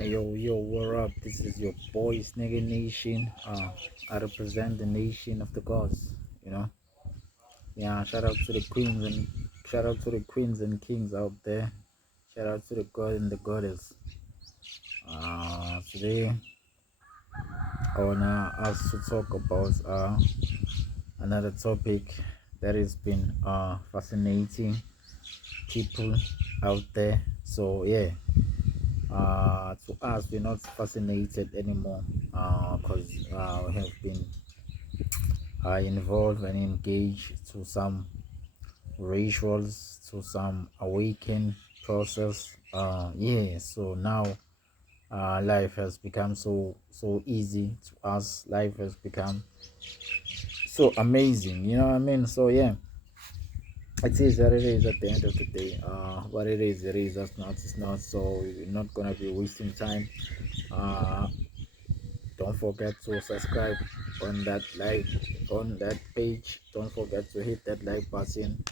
Yo, what up? This is your boy Snaggy Nation. I represent the nation of the gods. You know, yeah. Shout out to the queens and kings out there. Shout out to the god and the goddess. Today I wanna us to talk about another topic that has been fascinating people out there. So yeah, to us we're not fascinated anymore because we have been involved and engaged to some rituals, to some awaken process. Yeah, so now life has become so easy to us. Life has become so amazing. You know what I mean? So yeah, it is what it is at the end of the day. What it is, it is. That's not. It's not. So you're not gonna be wasting time. Uh, don't forget to subscribe on that page. Don't forget to hit that like button,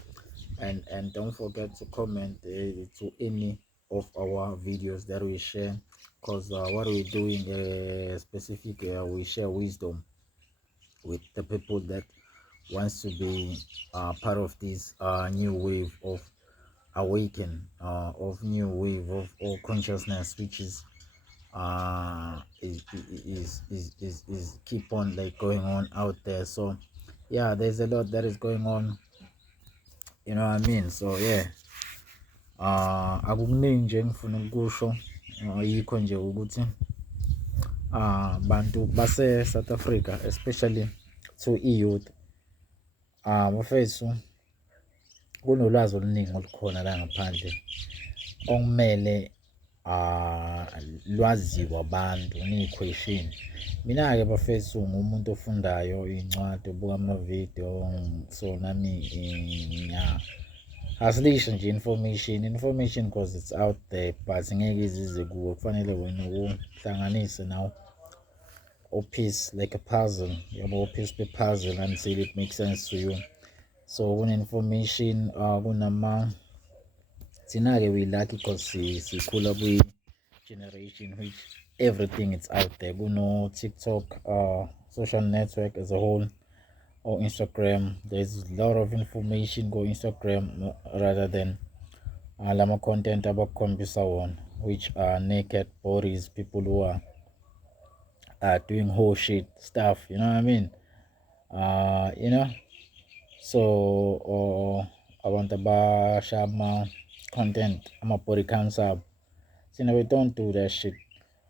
and don't forget to comment to any of our videos that we share, because what we're doing specific we share wisdom with the people that wants to be part of this new wave of awaken of new wave of all consciousness, which is keep on like going on out there. So yeah, there's a lot that is going on, you know what I mean? So yeah, akukuningi nje engifuna ukusho, yikho nje ukuthi bantu base South Africa, especially to youth, bafethu kunolwazi oluningi olukhona la ngaphandle okumele lwaziwa abantu ney'question. Mina-ke bafethu ngumuntu ofundayo iy'ncwadi, obuka amavidiyo, so nami asilisho nje information cause it's out there, but ngeke izize kuwe, kufanele wena uhlanganise nawo opiece like a puzzle, yabo opiece be-puzzle until it makes sense to you. So kune-information thina-ke we lucky cause sikhula kwi-generation which everything is out there. Kuno-TikTok, social network as a whole, or Instagram. There's a lot of information go Instagram rather than lama content abakhombisa wona, which are naked bodies, people who are doing whole shit stuff, you know what I mean? You know, so abantu abasha content, ama-body counts abo, thina we don't do that shit.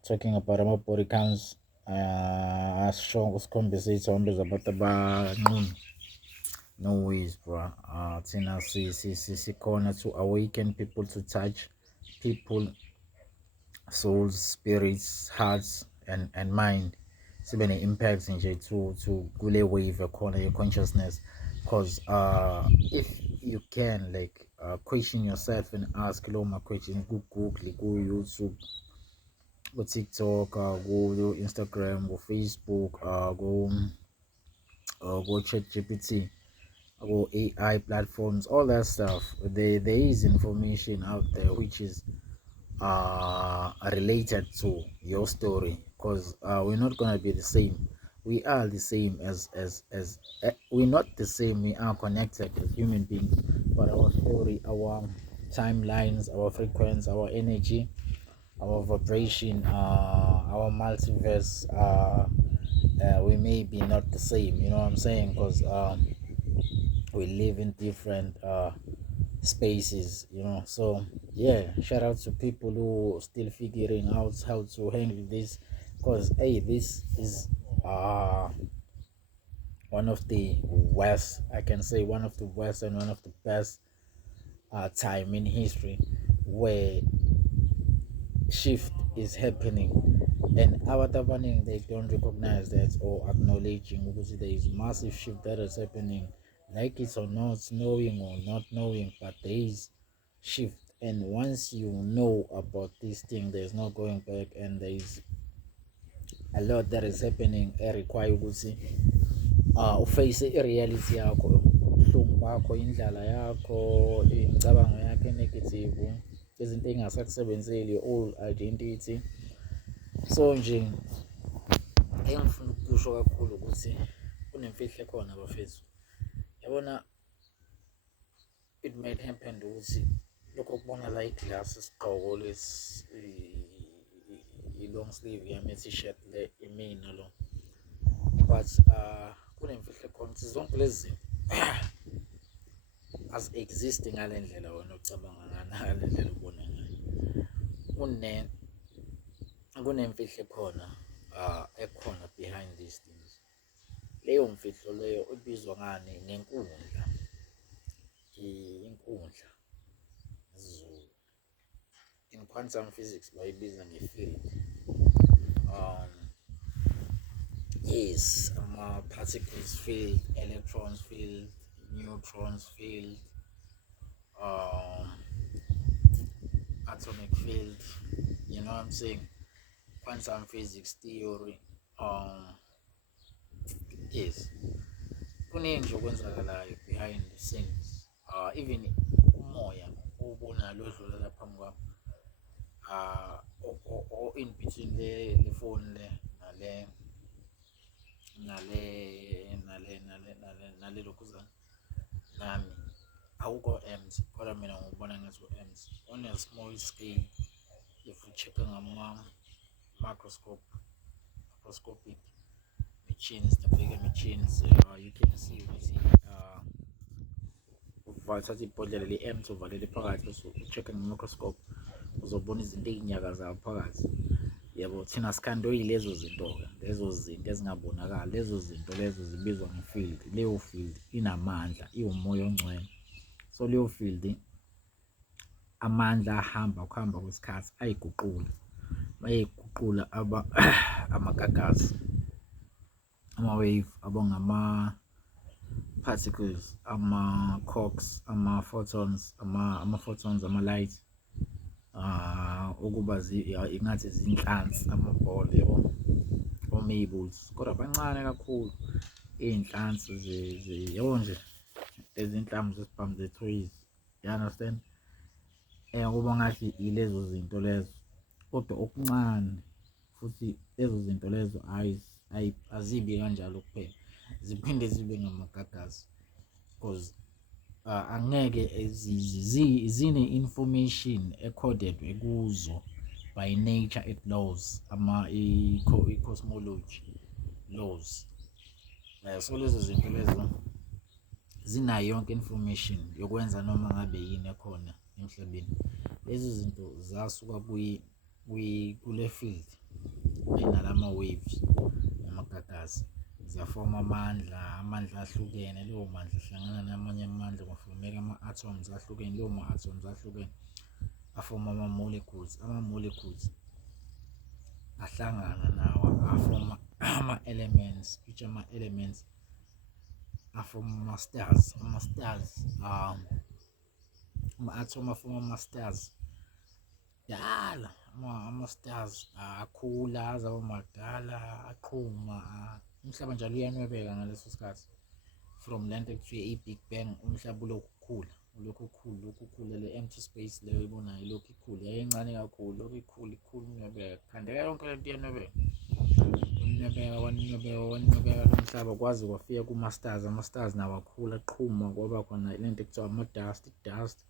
Talking about ama-body counts, asisho usikhombisa iy'thombe zabantu abanqunu. No ways, bro. Thina sikhona to awaken people, to touch people, souls, spirits, hearts, and mind. Sibe ne-impact nje to kule wave ekhona ye-consciousness. Because if you can like question yourself and ask lawo ma-questions ku-Google, ku-YouTube, ku-TikTok, ku-Instagram, ku-Facebook, ku-ChatGPT, or AI platforms, all that stuff. There is information out there which is related to your story, because we're not gonna be the same. We are the same as we're not the same. We are connected as human beings, but our story, our timelines, our frequency, our energy, our vibration, our multiverse, we may be not the same. You know what I'm saying? Because we live in different spaces, you know. So yeah, shout out to people who still figuring out how to handle this, because hey, this is one of the worst, I can say one of the worst and one of the best time in history where shift is happening, and our abaningi they don't recognize that or acknowledging because there is massive shift that is happening, like it or not, knowing or not knowing, but there is shift. And once you know about this thing, there's no going back, and there is a lot that is happening require ukuthi uface i-reality yakho, ubuhlungu bakho, indlala yakho, imicabango yakho negative, izinto ey'ngasakusebenzeli, old identity, So nje engifuna ukusho kakhulu ukuthi kunemfihlo ekhona bafethu. Yabona, it might happen ukuthi lokho kubona la iglass isigqoko i-long sleeve yami t-shirt le imina lo, but kunemfihlo ekhona ukuthi zonke lezi zinto as-exist ngale ndlela wena ocabanga ngale ndlela ubona ngayo. Kunemfihlo ekhona behind these things. Leyo mfihlo leyo ibizwa ngani? Ngenkundla. Inkundla isiZulu, in quantum physics bayibiza nge-field. Yes, ama-particles field, electrons field, neutrons field, atomic field, you know what I'm saying? Quantum physics theory. Yes, kuningi nje okwenzakalayo behind the scenes. Even umoya uwubonayo lodlula lapha phambi kwami, or in between le phone le nale lokhuzana nami awukho empty, kodwa mina ngikubona ngathi u-empty on a small scale. If you check microscopic machines, the bigger machines, you can see ukuthi uvathatha ibhodlela le-empty uvalele phakathi bese u-check nge-microscope uzobona izinto ey'nyakazayo phakathi. Yabo, thina sikhandwe yilezo zinto-ke, lezo zinto ezingabonakali. Lezo zinto lezo zibizwa nge-field. Leyo field inamandla, iwumoya ongcwele. So leyo field amandla ukuhamba kwesikhathi ayiguqula. Mayiguqula amagagasi, ama-wave abangama-particles, ama-quarks, ama-photons, ama-light, ukuba ingathi zinhlansi, amabhola, yabo, o-meibels, kodwa bancane kakhulu iy'nhlansi yabo nje lezi nhlamvu zesibhamu ze-trees, you understand? Kuba ngathi yilezo zinto lezo, kodwa okuncane futhi lezo zinto lezo azibi kanjalo kuphela, ziphinde zibe ngamagagasi, because angeke zine-information ecoded kuzo by nature it laws, i-cosmology laws. So lezo zinto lezo zinayo yonke information yokwenza noma ngabe yini ekhona emhlabeni. Lezi zinto zasuka kule field enalama-waves namagagasi, ziyafoma amandla ahlukene. Leyo mandla ahlangana namanye amandla kwafomeka ama-atoms ahlukene. Leyo ma-atoms ahlukene afoma ama-molecules. Ama-molecules ahlangana nawo afoma ama-elements. Each ama-elements afoma ama-stars. Ama-stars, ama-atom afoma ama-stars. Dala ama-stars akhula azaba madala aqhuma. Umhlaba njalo uyanwebeka ngaleso sikhathi, from lento ekuthiwa i-Big Bang. Umhlaba ulokhu ukhula, le empty space leyo ibonayo ilokhu ikhula, yayincane kakhulu, lokhu ikhula unwebeka, khandeka yonke lento iyanwebeka, wanwebeka lo mhlaba kwaze kwafika kuma-stars. Ama-stars nawo akhula aqhuma, kwaba khona lento ekuthiwa ama-dust. I-dust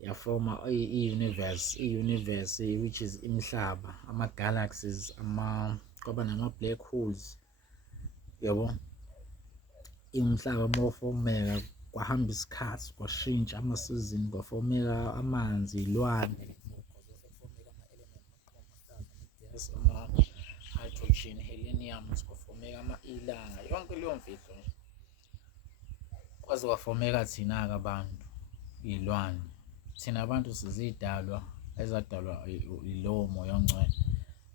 yafoma i-universe, which is imihlaba, ama-galaxies, kwaba nama-black holes, yabo. Imihlaba mawufomeka kwahamba isikhathi, kwashintsha amasizini, kwafomeka amanzi, iy'lwane, ama-hydrogen, helium, kwafomeka ilanga. Yonke leyo mfihlo nje kwaze kwafomeka thina-ke abantu, iy'lwane. Thina abantu sizidalwa ezadalwa ilowo moya ongcwele.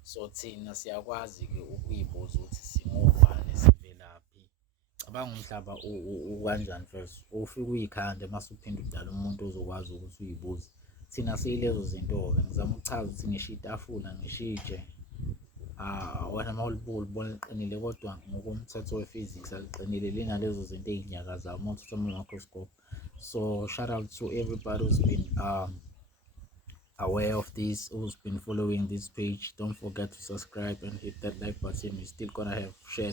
So thina siyakwazi-ke ukuy'buza ukuthi singobani, sivelaphi. Cabanga umhlaba ukanjani first, ufike uy'khande mase uphinde udala umuntu ozokwazi ukuthi uy'buze. Thina siyilezo zinto-ke. Ngizama ukuchaza ukuthi ngisho itafula, ngisho itshe, wena mawulibona liqinile, kodwa ngokomthetho we-physics aliqinile, linalezo zinto ey'nyakazayo mawuthatha ama-microscope. So shout out to everybody who's been aware of this, who's been following this page, don't forget to subscribe and hit that like button. We're still gonna have shared